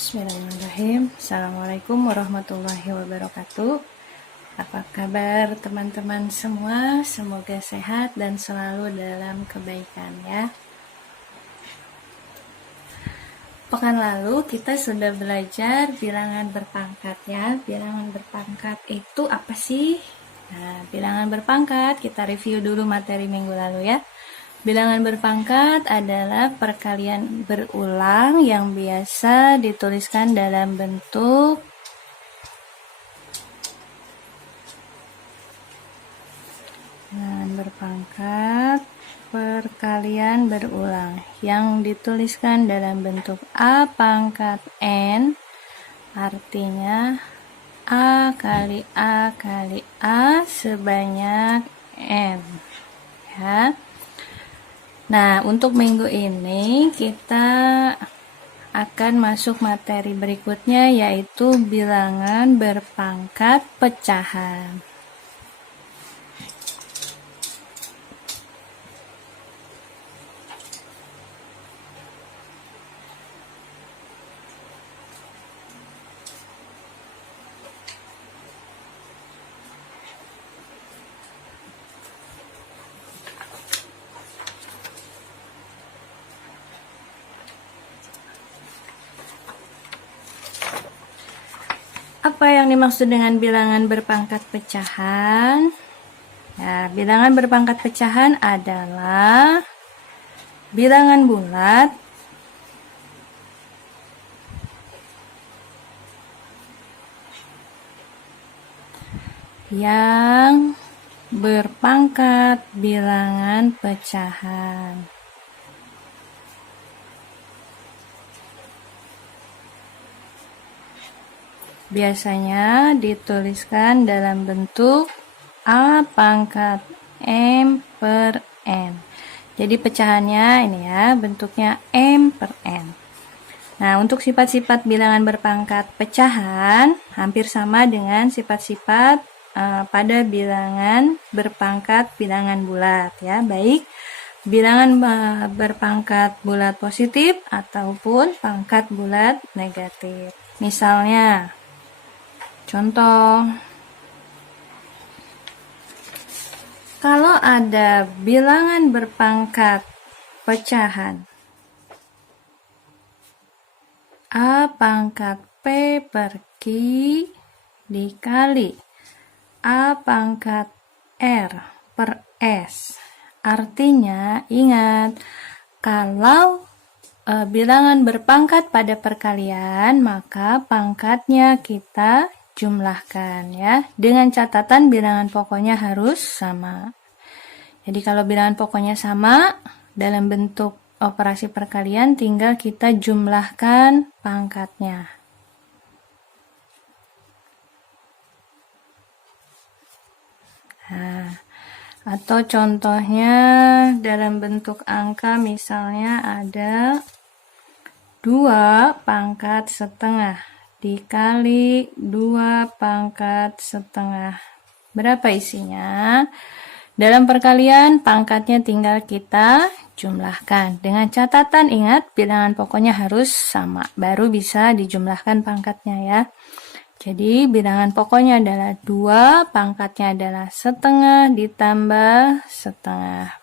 Bismillahirrahmanirrahim. Assalamualaikum warahmatullahi wabarakatuh. Apa kabar teman-teman semua? Semoga sehat dan selalu dalam kebaikan ya. Pekan lalu kita sudah belajar bilangan berpangkat ya. Bilangan berpangkat itu apa sih? Nah, bilangan berpangkat kita review dulu materi minggu lalu ya. Bilangan berpangkat adalah perkalian berulang yang biasa dituliskan dalam bentuk bilangan berpangkat perkalian berulang yang dituliskan dalam bentuk A pangkat N, artinya A kali A kali A sebanyak N ya. Nah, untuk minggu ini kita akan masuk materi berikutnya, yaitu bilangan berpangkat pecahan. Apa yang dimaksud dengan bilangan berpangkat pecahan? Ya, bilangan berpangkat pecahan adalah bilangan bulat yang berpangkat bilangan pecahan. Biasanya dituliskan dalam bentuk A pangkat M per N. Jadi pecahannya ini ya, bentuknya M per N. Nah, untuk sifat-sifat bilangan berpangkat pecahan hampir sama dengan sifat-sifat pada bilangan berpangkat bilangan bulat ya, baik bilangan berpangkat bulat positif ataupun pangkat bulat negatif. Misalnya, contoh, kalau ada bilangan berpangkat pecahan A pangkat P per Q dikali A pangkat R per S. Artinya, ingat, kalau bilangan berpangkat pada perkalian, maka pangkatnya kita jumlahkan ya, dengan catatan bilangan pokoknya harus sama. Jadi kalau bilangan pokoknya sama dalam bentuk operasi perkalian, tinggal kita jumlahkan pangkatnya. Nah, atau contohnya dalam bentuk angka, misalnya ada 2 pangkat setengah dikali 2 pangkat setengah. Berapa isinya? Dalam perkalian, pangkatnya tinggal kita jumlahkan. Dengan catatan, ingat, bilangan pokoknya harus sama, baru bisa dijumlahkan pangkatnya ya. Jadi, bilangan pokoknya adalah 2, pangkatnya adalah setengah ditambah setengah.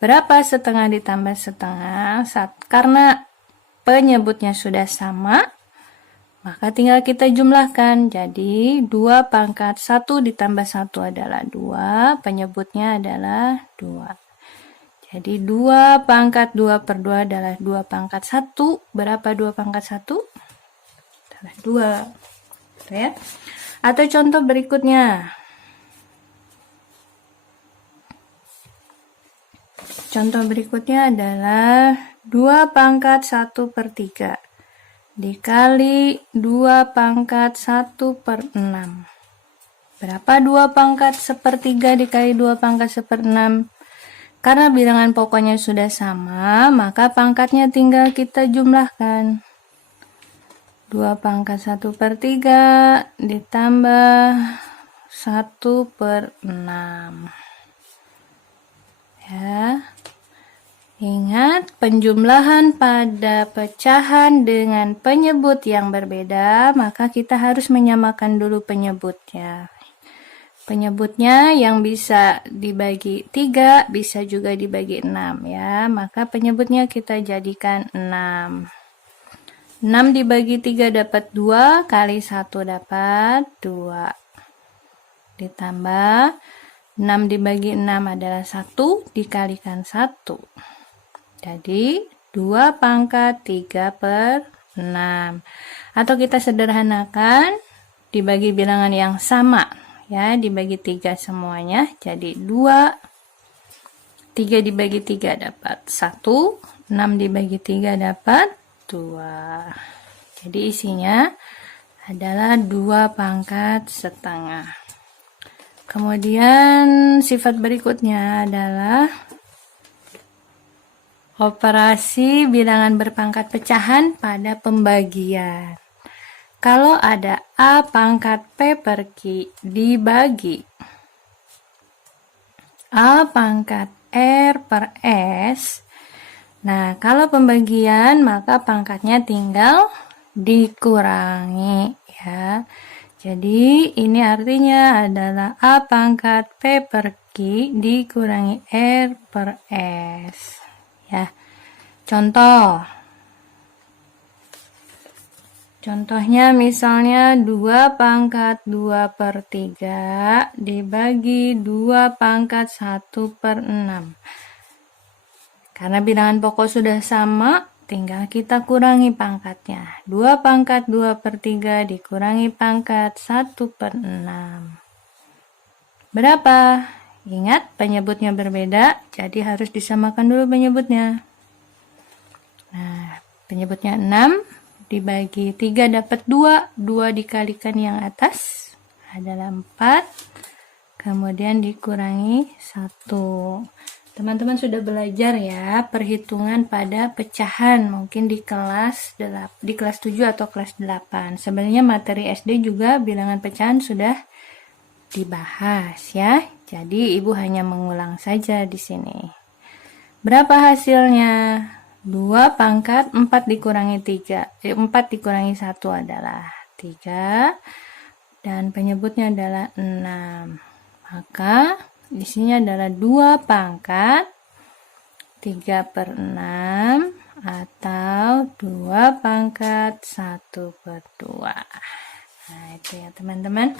Berapa setengah ditambah setengah? Karena penyebutnya sudah sama, maka tinggal kita jumlahkan. Jadi 2 pangkat 1 ditambah 1 adalah 2, penyebutnya adalah 2. Jadi 2 pangkat 2 per 2 adalah 2 pangkat 1. Berapa 2 pangkat 1? Adalah 2. Ya. Atau contoh berikutnya. Contoh berikutnya adalah 2 pangkat 1 per 3 dikali 2 pangkat 1 per 6. Berapa 2 pangkat 1/3 dikali 2 pangkat 1/6? Karena bilangan pokoknya sudah sama, maka pangkatnya tinggal kita jumlahkan. 2 pangkat 1/3 ditambah 1/6. Ya. Ingat, penjumlahan pada pecahan dengan penyebut yang berbeda, maka kita harus menyamakan dulu penyebutnya. Penyebutnya yang bisa dibagi 3, bisa juga dibagi 6 ya. Maka penyebutnya kita jadikan 6. 6 dibagi 3 dapat 2, kali 1 dapat 2. Ditambah 6 dibagi 6 adalah 1, dikalikan 1. Jadi 2 pangkat 3/6. Atau kita sederhanakan, dibagi bilangan yang sama. Ya, dibagi 3 semuanya. Jadi 2, 3 dibagi 3 dapat 1, 6 dibagi 3 dapat 2. Jadi isinya adalah 2 pangkat setengah. Kemudian sifat berikutnya adalah operasi bilangan berpangkat pecahan pada pembagian. Kalau ada A pangkat P per Q dibagi A pangkat R per S, nah kalau pembagian maka pangkatnya tinggal dikurangi ya. Jadi ini artinya adalah A pangkat P per Q dikurangi R per S. Ya, contohnya misalnya 2 pangkat 2/3 dibagi 2 pangkat 1/6. Karena bilangan pokok sudah sama, tinggal kita kurangi pangkatnya. 2 pangkat 2/3 dikurangi pangkat 1/6. Berapa? Ingat, penyebutnya berbeda, jadi harus disamakan dulu penyebutnya. Nah, penyebutnya 6 dibagi 3 dapat 2, 2 dikalikan yang atas adalah 4, kemudian dikurangi 1. Teman-teman sudah belajar ya perhitungan pada pecahan, mungkin di kelas 7 atau kelas 8. Sebenarnya materi SD juga bilangan pecahan sudah dibahas ya. Jadi ibu hanya mengulang saja di sini. Berapa hasilnya? 2 pangkat 4 dikurangi 3. 4 dikurangi 1 adalah 3. Dan penyebutnya adalah 6. Maka isinya adalah 2 pangkat 3/6 atau 2 pangkat 1/2. Nah itu ya teman-teman.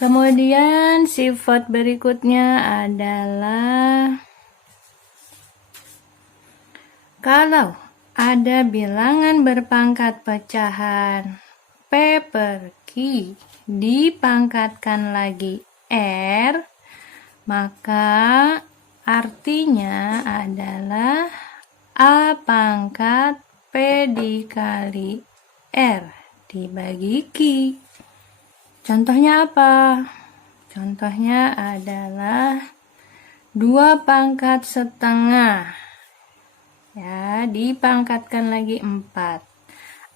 Kemudian sifat berikutnya adalah kalau ada bilangan berpangkat pecahan P per Q dipangkatkan lagi R, maka artinya adalah A pangkat P dikali R dibagi Q. Contohnya apa? Contohnya adalah 2 pangkat setengah. Ya, dipangkatkan lagi 4.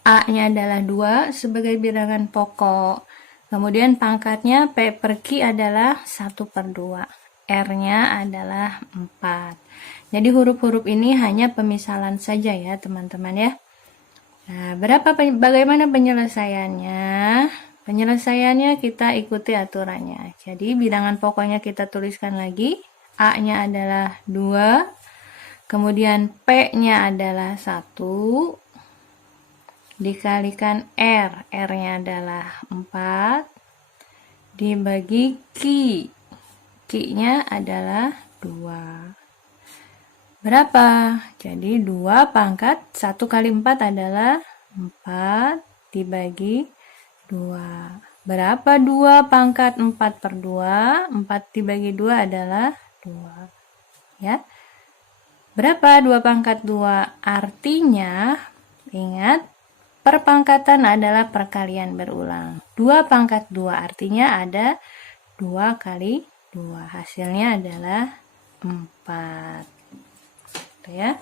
A-nya adalah 2 sebagai bilangan pokok. Kemudian pangkatnya P per Q adalah 1/2. R-nya adalah 4. Jadi huruf-huruf ini hanya pemisalan saja ya teman-teman ya. Nah, bagaimana penyelesaiannya? Penyelesaiannya kita ikuti aturannya. Jadi bilangan pokoknya kita tuliskan lagi. A-nya adalah 2. Kemudian P-nya adalah 1. Dikalikan R. R-nya adalah 4. Dibagi Q. Q-nya adalah 2. Berapa? Jadi 2 pangkat 1 kali 4 adalah 4 dibagi 2. Berapa 2 pangkat 4/2? 4 dibagi 2 adalah 2. Ya. Berapa 2 pangkat 2? Artinya, ingat, perpangkatan adalah perkalian berulang. 2 pangkat 2 artinya ada 2 kali 2. Hasilnya adalah 4. Ya.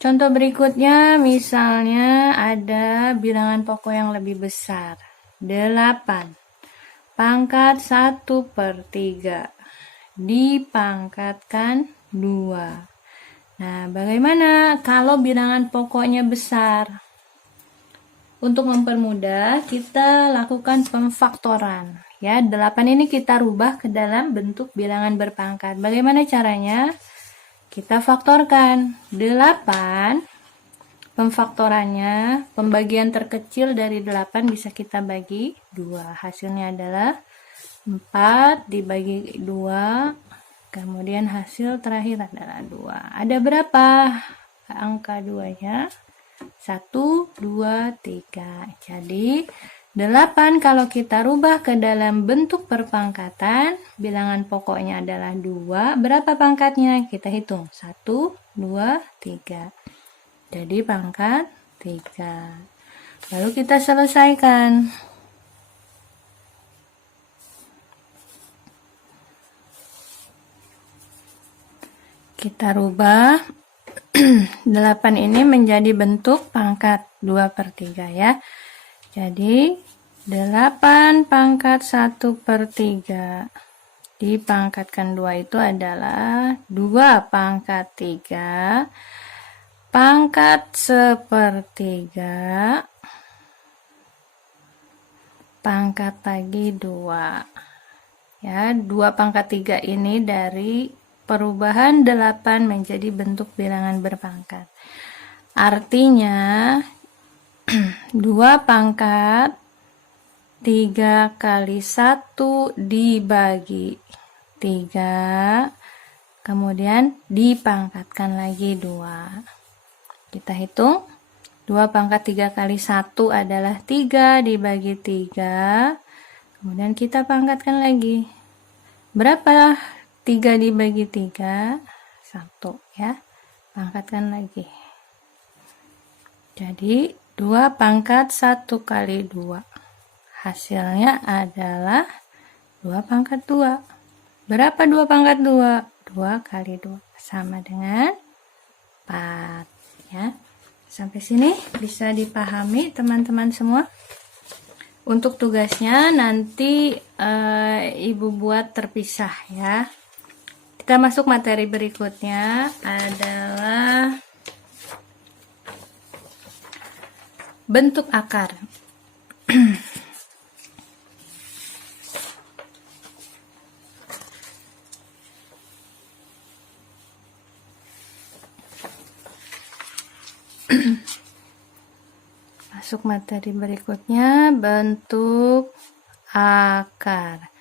Contoh berikutnya misalnya ada bilangan pokok yang lebih besar. 8 pangkat 1/3 dipangkatkan 2. Nah, bagaimana kalau bilangan pokoknya besar? Untuk mempermudah, kita lakukan pemfaktoran. Ya, 8 ini kita rubah ke dalam bentuk bilangan berpangkat. Bagaimana caranya? Kita faktorkan. 8, pemfaktorannya, pembagian terkecil dari 8 bisa kita bagi 2. Hasilnya adalah 4 dibagi 2. Kemudian hasil terakhir adalah 2. Ada berapa angka 2-nya? 1, 2, 3. Jadi 8 kalau kita rubah ke dalam bentuk perpangkatan, bilangan pokoknya adalah 2. Berapa pangkatnya? Kita hitung. 1, 2, 3. Jadi pangkat 3. Lalu kita selesaikan. Kita rubah 8 ini menjadi bentuk pangkat 2/3 ya. Jadi 8 pangkat 1/3 dipangkatkan 2 itu adalah 2 pangkat 3 pangkat 1/3 pangkat lagi 2. Ya, 2 pangkat 3 ini dari perubahan 8 menjadi bentuk bilangan berpangkat. Artinya 2 pangkat 3 kali 1 dibagi 3, kemudian dipangkatkan lagi 2. Kita hitung. 2 pangkat 3 kali 1 adalah 3 dibagi 3, kemudian kita pangkatkan lagi. Berapa 3 dibagi 3? 1 ya. Pangkatkan lagi. Jadi 2 pangkat 1 kali 2. Hasilnya adalah 2 pangkat 2. Berapa 2 pangkat 2? 2 kali 2 sama dengan 4 ya. Sampai sini bisa dipahami teman-teman semua? Untuk tugasnya nanti Ibu buat terpisah ya. Kita masuk materi berikutnya adalah bentuk akar. Masuk materi berikutnya, bentuk akar.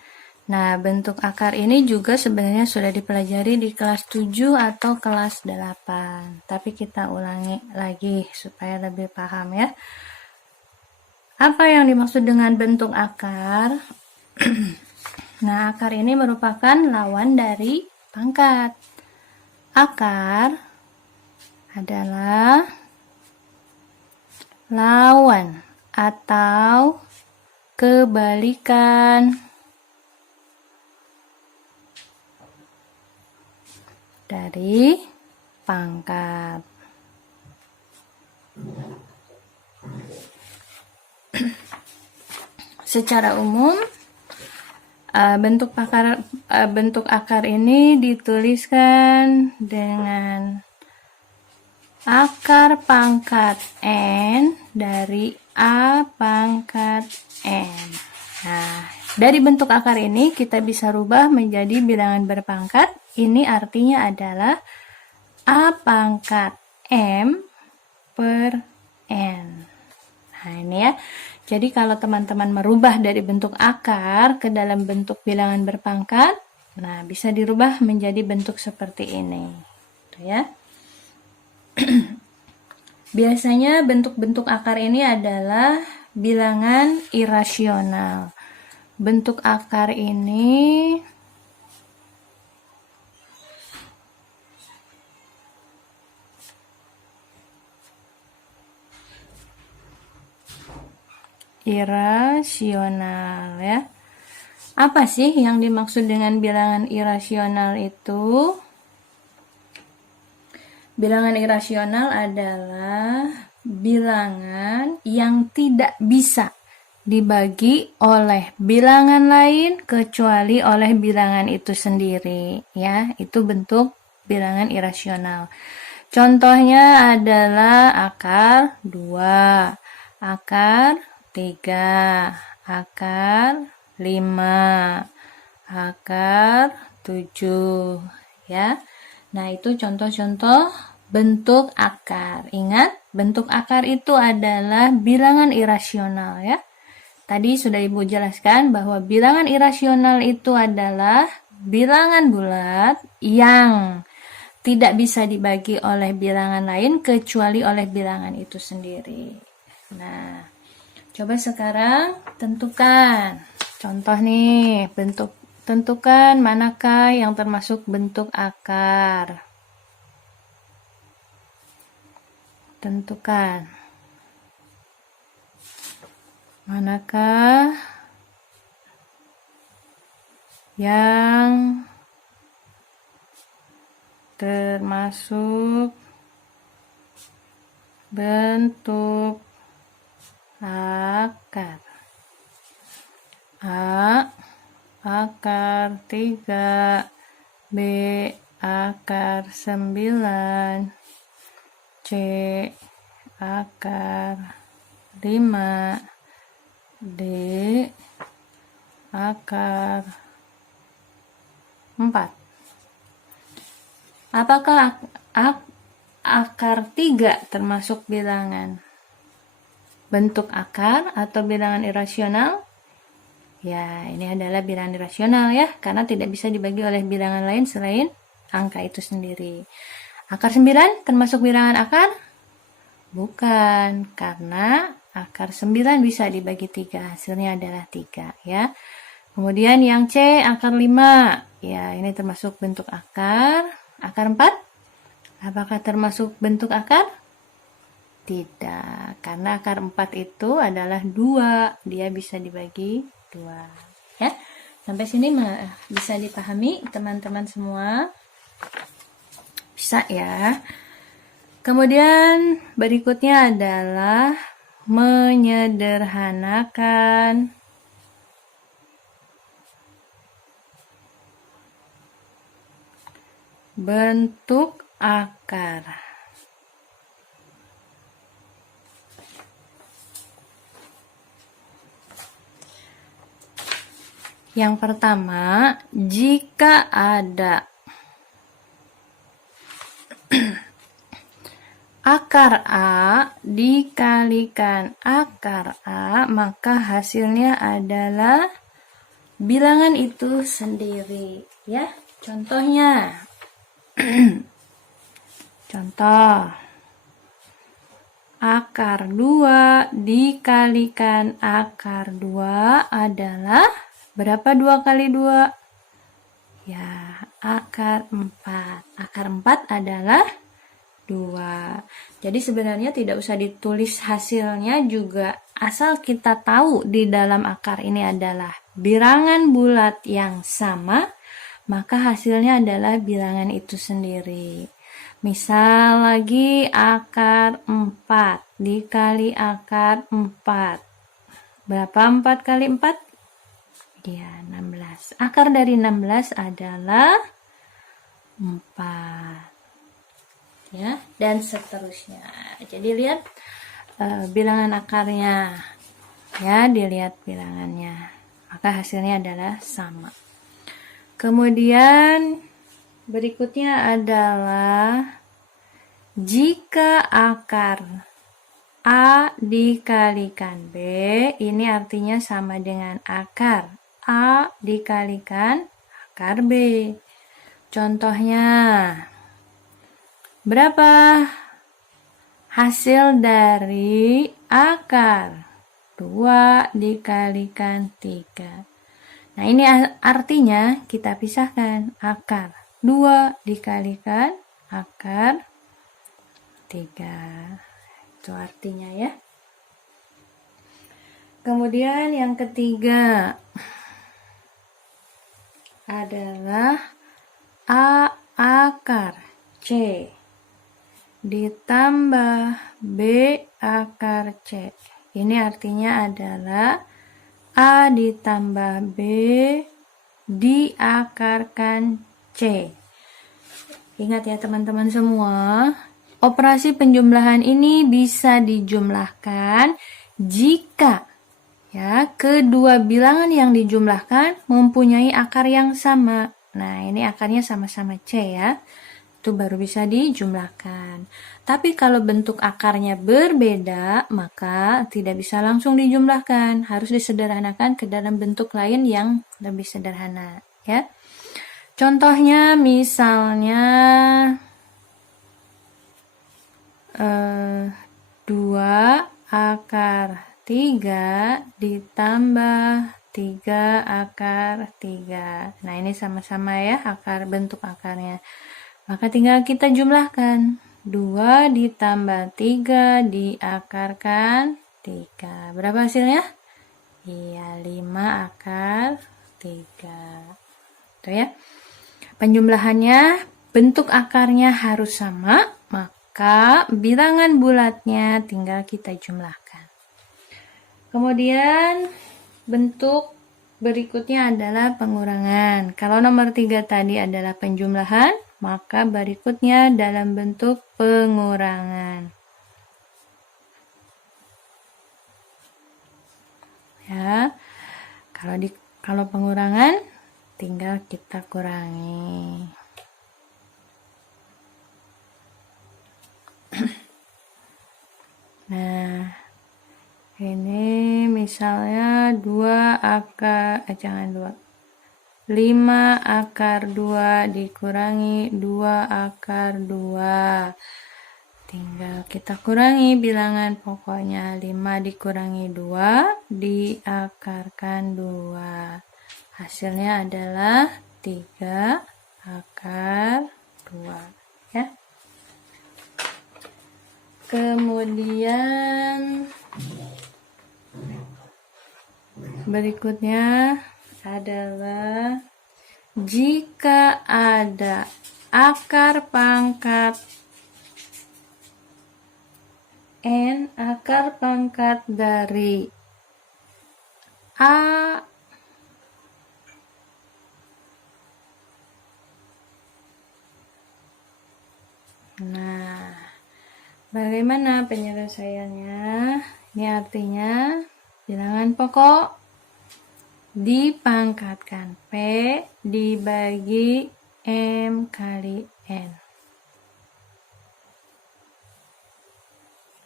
Nah, bentuk akar ini juga sebenarnya sudah dipelajari di kelas 7 atau kelas 8. Tapi kita ulangi lagi supaya lebih paham ya. Apa yang dimaksud dengan bentuk akar? Nah, akar ini merupakan lawan dari pangkat. Akar adalah lawan atau kebalikan dari pangkat. Secara umum, bentuk akar ini dituliskan dengan akar pangkat N dari A pangkat N. Nah, dari bentuk akar ini kita bisa rubah menjadi bilangan berpangkat. Ini artinya adalah A pangkat M per N. Nah, ini ya. Jadi kalau teman-teman merubah dari bentuk akar ke dalam bentuk bilangan berpangkat, nah bisa dirubah menjadi bentuk seperti ini. Tuh ya. Biasanya bentuk-bentuk akar ini adalah bilangan irasional. Bentuk akar ini irasional ya. Apa sih yang dimaksud dengan bilangan irasional itu? Bilangan irasional adalah bilangan yang tidak bisa dibagi oleh bilangan lain kecuali oleh bilangan itu sendiri ya. Itu bentuk bilangan irasional. Contohnya adalah akar 2, akar 3, akar 5, akar 7, ya. Nah, itu contoh-contoh bentuk akar. Ingat, bentuk akar itu adalah bilangan irasional, ya. Tadi sudah Ibu jelaskan bahwa bilangan irasional itu adalah bilangan bulat yang tidak bisa dibagi oleh bilangan lain kecuali oleh bilangan itu sendiri. Nah, coba sekarang tentukan. Contoh nih, tentukan manakah yang termasuk bentuk akar. Tentukan. Manakah yang termasuk bentuk akar? A. Akar 3, B. Akar 9, C. Akar 5, D. Akar 4. Apakah akar 3 termasuk bilangan bentuk akar atau bilangan irasional? Ya, ini adalah bilangan irasional ya, karena tidak bisa dibagi oleh bilangan lain selain angka itu sendiri. Akar 9 termasuk bilangan akar? Bukan, karena akar 9 bisa dibagi 3, hasilnya adalah 3 ya. Kemudian yang C, akar 5. Ya, ini termasuk bentuk akar. Akar 4, apakah termasuk bentuk akar? Tidak, karena akar 4 itu adalah 2, dia bisa dibagi 2 ya. Sampai sini bisa dipahami teman-teman semua? Bisa ya. Kemudian berikutnya adalah menyederhanakan bentuk akar. Yang pertama, jika ada akar A dikalikan akar A, maka hasilnya adalah bilangan itu sendiri ya. Contohnya contoh, akar 2 dikalikan akar 2 adalah berapa 2 kali 2? Ya, akar 4. Akar 4 adalah 2. Jadi sebenarnya tidak usah ditulis hasilnya juga, asal kita tahu di dalam akar ini adalah bilangan bulat yang sama, maka hasilnya adalah bilangan itu sendiri. Misal lagi akar 4 dikali akar 4. Berapa 4 kali 4? Ya, 16. Akar dari 16 adalah 4. Ya, dan seterusnya. Jadi lihat bilangan akarnya. Ya, dilihat bilangannya. Maka hasilnya adalah sama. Kemudian berikutnya adalah jika akar A dikalikan B, ini artinya sama dengan akar A dikalikan akar B. Contohnya, berapa hasil dari akar 2 dikalikan 3? Nah, ini artinya kita pisahkan akar 2 dikalikan akar 3. Itu artinya ya. Kemudian yang ketiga adalah A akar C ditambah B akar C. Ini artinya adalah A ditambah B diakarkan C. Ingat ya teman-teman semua, Operasi penjumlahan ini bisa dijumlahkan jika ya kedua bilangan yang dijumlahkan mempunyai akar yang sama. Nah, ini akarnya sama-sama C ya. Itu baru bisa dijumlahkan. Tapi kalau bentuk akarnya berbeda, maka tidak bisa langsung dijumlahkan. Harus disederhanakan ke dalam bentuk lain yang lebih sederhana ya. Contohnya misalnya 2 akar 3 ditambah 3 akar 3. Nah, ini sama-sama ya bentuk akarnya. Maka tinggal kita jumlahkan. 2 ditambah 3 diakarkan 3. Berapa hasilnya? Iya, 5 akar 3. Tuh ya. Penjumlahannya, bentuk akarnya harus sama, maka bilangan bulatnya tinggal kita jumlahkan. Kemudian bentuk berikutnya adalah pengurangan. Kalau nomor 3 tadi adalah penjumlahan, maka berikutnya dalam bentuk pengurangan. Ya. Kalau pengurangan tinggal kita kurangi. Nah, ini misalnya 5 akar 2 dikurangi 2 akar 2. Tinggal kita kurangi bilangan pokoknya. 5 dikurangi 2 diakarkan 2. Hasilnya adalah 3 akar 2 ya. Kemudian berikutnya adalah jika ada akar pangkat N, akar pangkat dari A Nah, bagaimana penyelesaiannya? Ini artinya bilangan pokok dipangkatkan P dibagi M kali N.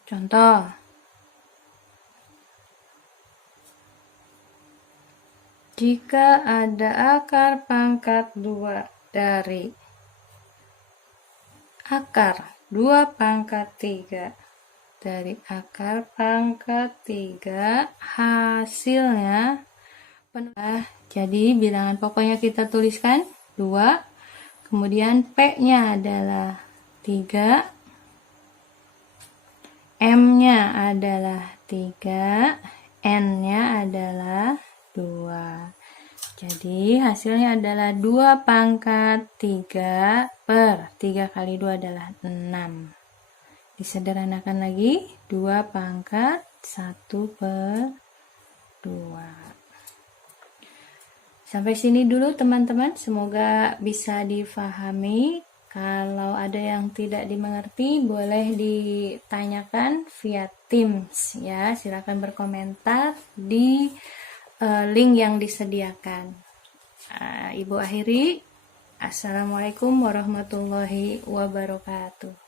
Contoh, jika ada akar pangkat 2 dari akar 2 pangkat 3 dari akar pangkat 3, hasilnya penuh. Jadi bilangan pokoknya kita tuliskan 2, kemudian P-nya adalah 3, M-nya adalah 3, N-nya adalah 2. Jadi hasilnya adalah 2 pangkat 3 per 3 kali 2 adalah 6. Disederhanakan lagi, 2 pangkat 1 per 2. Sampai sini dulu teman-teman, semoga bisa difahami. Kalau ada yang tidak dimengerti, boleh ditanyakan via Teams ya. Silakan berkomentar di link yang disediakan. Ibu akhiri, Assalamualaikum warahmatullahi wabarakatuh.